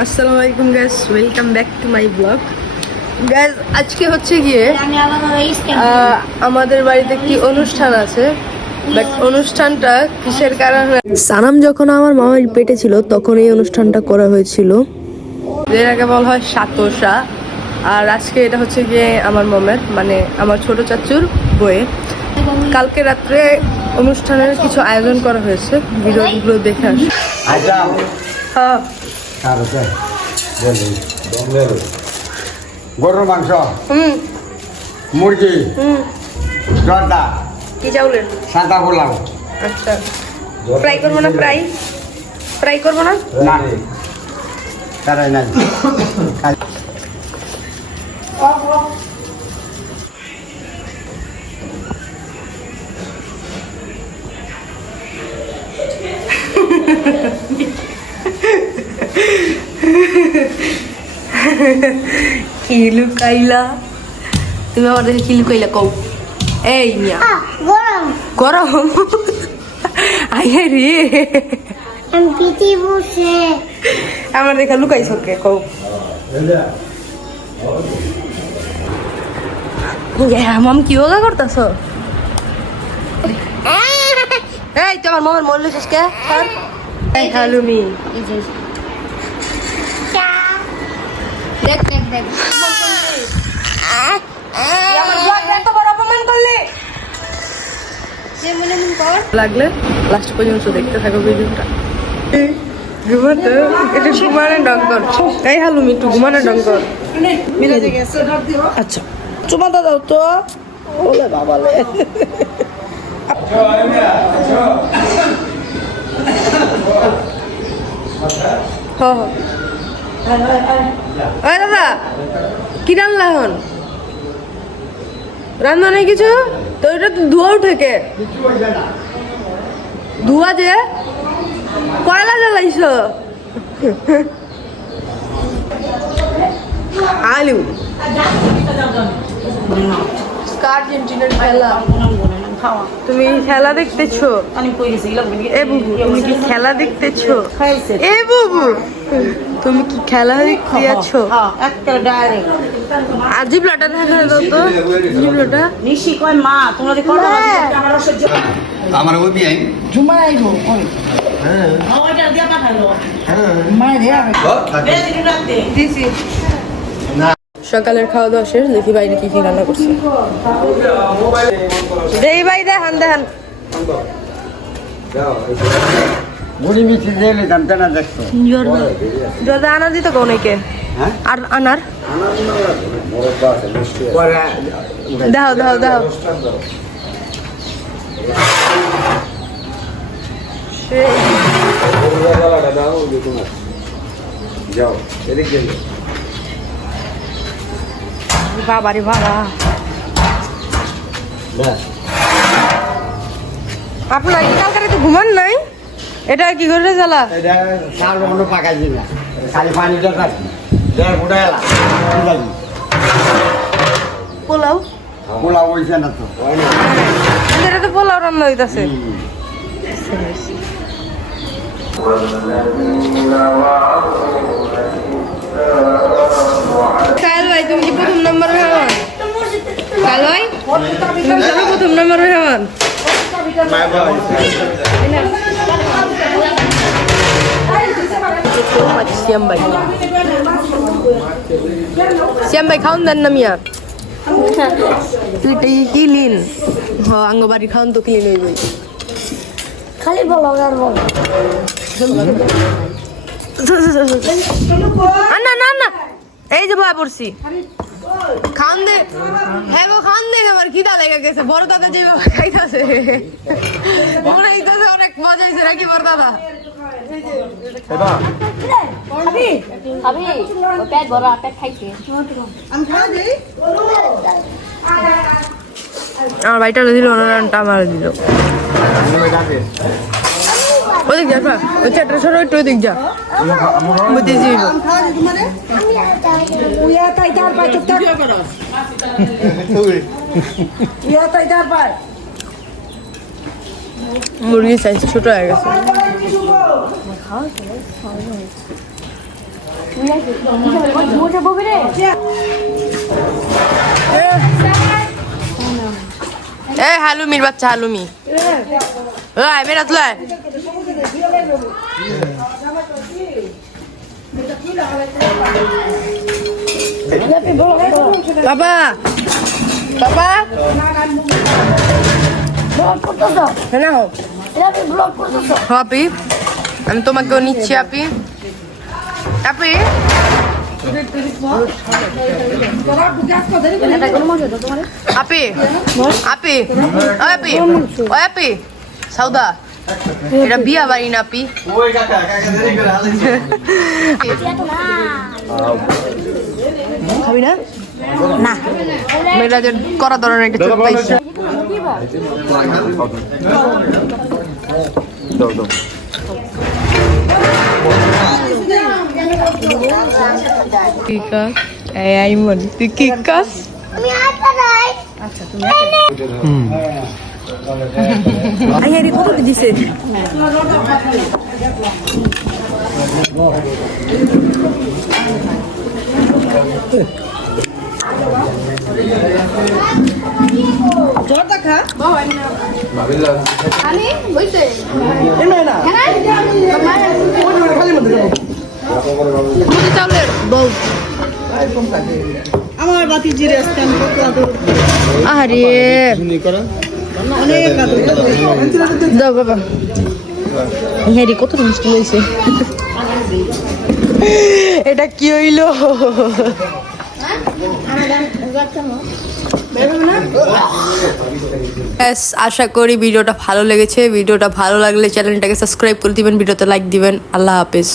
আসসালামু আলাইকুম guys, welcome back to my blog. Guys, আজকে হচ্ছে গিয়ে আমাদের বাড়িতে কি অনুষ্ঠান আছে, বাট অনুষ্ঠানটা কিসের কারণে। সানাম যখন আমার মামার পেটে ছিল তখন এই অনুষ্ঠানটা করা হয়েছিল, যেটাকে বলা হয় সাতোষা। আর আজকে এটা হচ্ছে গিয়ে আমার মামার, মানে আমার ছোট চাচুর বইয়ে। কালকে রাত্রে অনুষ্ঠানের কিছু আয়োজন করা হয়েছে, ভিডিওগুলো দেখে আসি। হ্যাঁ, গরুর মাংস, মুরগি, জর্দা, কি চাউলের সাদা পোলাও। আচ্ছা, ফ্রাই করবো না? ফ্রাই করবো না? না, তারাই নাই। কি লুকাইলা তুমি আমার দেখে? কি লুকাইলা কও? এই মিয়া, গরম গরম আইয়া রে, আমি পিঠে বসে আমার দেখা লুকাইছ কে কও? মাম কি ওগা করতেছ? এই তোমার মামার মন লইছিস কে? এই হালুমি, দেখ দেখ দেখ আমার ব্লগ এত বড় অপমান করলি। লাগলে লাস্ট পর্যন্ত দেখতে থাকো ভিডিওটা। একটু ঘুমানো ডং কর। এই হালুমি, একটু ঘুমানো ডং কর। আচ্ছা, চুমা দাও তো। ওলে বাবালে, ওই দাদা, কি রান্না এখন? রান্না নেই কিছু তো? এটা তো ধোয়া উঠে কে? ধোয়া যে কয়লা জ্বালাইছ? আলু আর্জেন্টিনার খেলা, তুমি খেলা দেখতেছো? এ বুবু, তুমি কি খেলা দেখতেছো? এ বুবু, তুমি কি খেলা দেখতে যাচ্ছো? আর জিবলাটা দেখা দাও তো, জিবলাটা। নিশি কয় মা তোমরা যে করো আমার ওই বিয়ে জুমা আইবো কই হ্যাঁ ওইটা দিয়া পাঠাইলো মা দিয়া বেশি রাতে দিছি। সকালের খাওয়া দাওয়া শেষ, দেখি বাইরে কি কি রান্না করছে। দেই ভাই, দেখান দেখান। মুড়ি মিষ্টি দিয়ে নিতাম, কেনা দেখছো? জর্দা আনার দিতে কোন কে? হ্যাঁ, আর আনার দাও দাও দাও। যাও এদিকে বাবা রে বাবা, আপনার কালকারে তো ঘুমান নাই? এটা কি করে জ্বালা? এটা চাল কোনো পাকাইছি না, খালি পানিটা থাকি দেড় ফুটা এলা পোলাও, পোলাও হয়েছে না তো? এটা তো পোলাও রান্না হইতাছে। কাল ভাই, তুমি কি প্রথম নাম্বার মেহমান? কাল ভাই, তুমি সবাই প্রথম নাম্বার মেহমান। শ্যাম ভাই, শ্যাম ভাই খাওন দেন না মিয়া। তুই ক্লিন আঙ্গবাড়ি খাওন তো ক্লিন হয়ে যাই। খালি বলো আর বলো না না না, এই যে বয়া পড়ছি। খান দে, হ্যাঁ গো খান দে। আমার খিদা লেগে গেছে। বড় দাদা যেভাবে খাইতেছে মনে হইতেছে অনেক মজা হয়েছে নাকি? বড় দাদা আমার ভাইটা দিল, রানটা আমার দিল। ওদিক যা, ওই চারটা সরো একটু ওদিক যা, বুঝতেছি। মুরগির সাইজ ছোট হয়ে গেছে। এ হালুমির বাচ্চা হালুমি ওই বেরাত লয় বাবা বাবা আপি আমি তোমাকেও নিচ্ছি আপি আপি আপি আপি ও আপি ও আপি সাউদা এটা বিয়া বাড়ি না আপি খাবি না না মেয়েরা যে করা ধরনের একটা চোখ পাইছে কি কাজ এই আইমন তুই কি কাজ আমি আটা নাই আইয়ারি কত দিছে চাউলের বউ আমার বাতি জিরে আসতে আমি কত আদর আরে অনেক আদর দাও বাবা হ্যারি কত মিষ্টি হয়েছে এটা কি হইলো আশা করি ভিডিওটা ভালো লেগেছে ভিডিওটা ভালো লাগলে চ্যানেলটাকে সাবস্ক্রাইব করে দিবেন ভিডিওতে লাইক দিবেন আল্লাহ হাফেজ